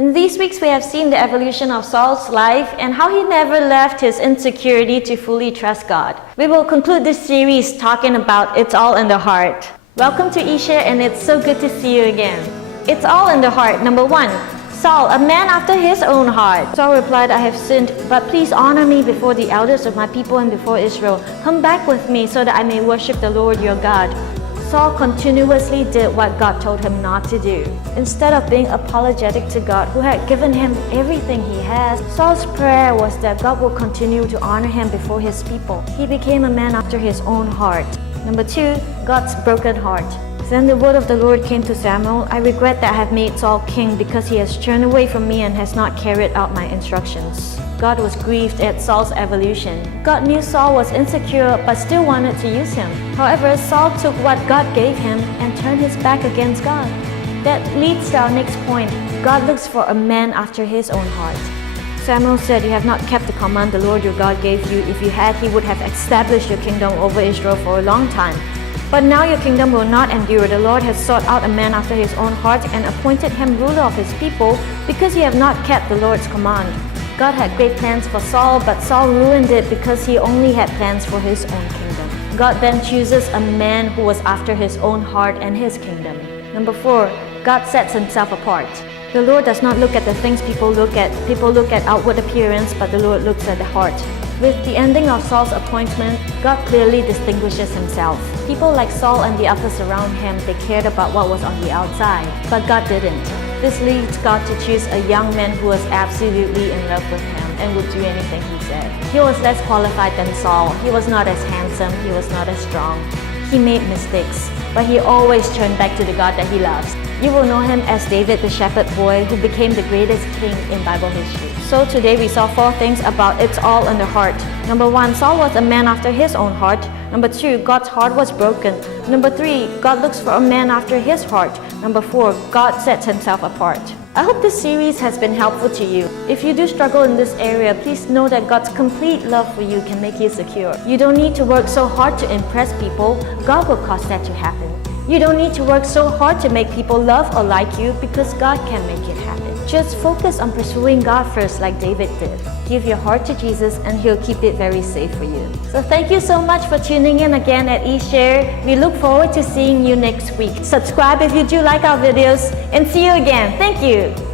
In these weeks, we have seen the evolution of Saul's life and how he never left his insecurity to fully trust God. We will conclude this series talking about It's All in the Heart. Welcome to eShare, and it's so good to see you again. It's all in the heart. Number 1, Saul, a man after his own heart. Saul replied, I have sinned, but please honor me before the elders of my people and before Israel. Come back with me so that I may worship the Lord your God. Saul continuously did what God told him not to do. Instead of being apologetic to God, who had given him everything he has, Saul's prayer was that God will continue to honor him before his people. He became a man after his own heart. Number 2, God's broken heart. Then the word of the Lord came to Samuel, I regret that I have made Saul king because he has turned away from me and has not carried out my instructions. God was grieved at Saul's evolution. God knew Saul was insecure but still wanted to use him. However, Saul took what God gave him and turned his back against God. That leads to our next point. God looks for a man after his own heart. Samuel said, you have not kept the command the Lord your God gave you. If you had, he would have established your kingdom over Israel for a long time. But now your kingdom will not endure. The Lord has sought out a man after his own heart and appointed him ruler of his people because you have not kept the Lord's command. God had great plans for Saul, but Saul ruined it because he only had plans for his own kingdom. God then chooses a man who was after his own heart and his kingdom. Number 4, God sets himself apart. The Lord does not look at the things people look at. People look at outward appearance, but the Lord looks at the heart. With the ending of Saul's appointment, God clearly distinguishes himself. People like Saul and the others around him, they cared about what was on the outside, but God didn't. This leads God to choose a young man who was absolutely in love with him and would do anything he said. He was less qualified than Saul. He was not as handsome. He was not as strong. He made mistakes, but he always turned back to the God that he loves. You will know him as David, the shepherd boy, who became the greatest king in Bible history. So today we saw 4 things about it's all in the heart. Number 1, Saul was a man after his own heart. Number 2, God's heart was broken. Number 3, God looks for a man after his heart. Number 4, God sets himself apart. I hope this series has been helpful to you. If you do struggle in this area, please know that God's complete love for you can make you secure. You don't need to work so hard to impress people. God will cause that to happen. You don't need to work so hard to make people love or like you because God can make it happen. Just focus on pursuing God first like David did. Give your heart to Jesus and He'll keep it very safe for you. So thank you so much for tuning in again at eShare. We look forward to seeing you next week. Subscribe if you do like our videos and see you again. Thank you.